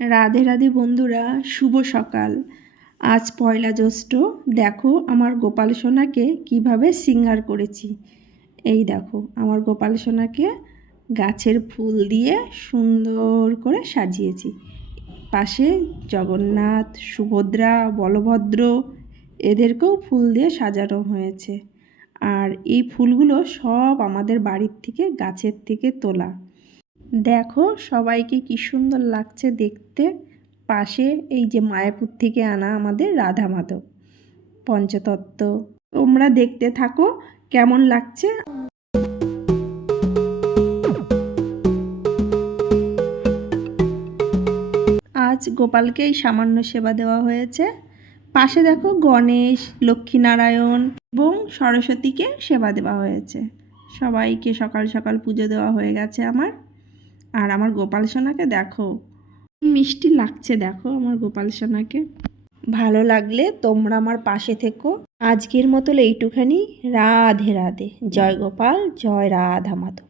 রাধে রাধে বন্ধুরা, শুভ সকাল। আজ পয়লা জ্যৈষ্ঠ, দেখো আমার গোপাল সোনাকে কীভাবে সিঙ্গার করেছি। এই দেখো, আমার গোপাল সোনাকে গাছের ফুল দিয়ে সুন্দর করে সাজিয়েছি। পাশে জগন্নাথ, সুভদ্রা, বলভদ্র, এদেরকেও ফুল দিয়ে সাজানো হয়েছে। আর এই ফুলগুলো সব আমাদের বাড়ির থেকে, গাছের থেকে তোলা। দেখো সবাইকে কি সুন্দর লাগছে দেখতে। পাশে এই যে মায়াপুর থেকে আনা আমাদের রাধা মাধব, পঞ্চতত্ত্ব। তোমরা দেখতে থাকো কেমন লাগছে। আজ গোপালকে এই সামান্য সেবা দেওয়া হয়েছে। পাশে দেখো গণেশ, লক্ষ্মীনারায়ণ এবং সরস্বতীকে সেবা দেওয়া হয়েছে। সবাইকে সকাল সকাল পুজো দেওয়া হয়ে গেছে আমার। আর আমার গোপাল সোনাকে দেখো। মিষ্টি লাগছে দেখো আমার গোপাল সোনাকে। ভালো লাগলে তোমরা আমার পাশে থেকো। আজকের মতো এইটুখানি। রাধে রাধে। জয় গোপাল, জয় রাধা মাধব।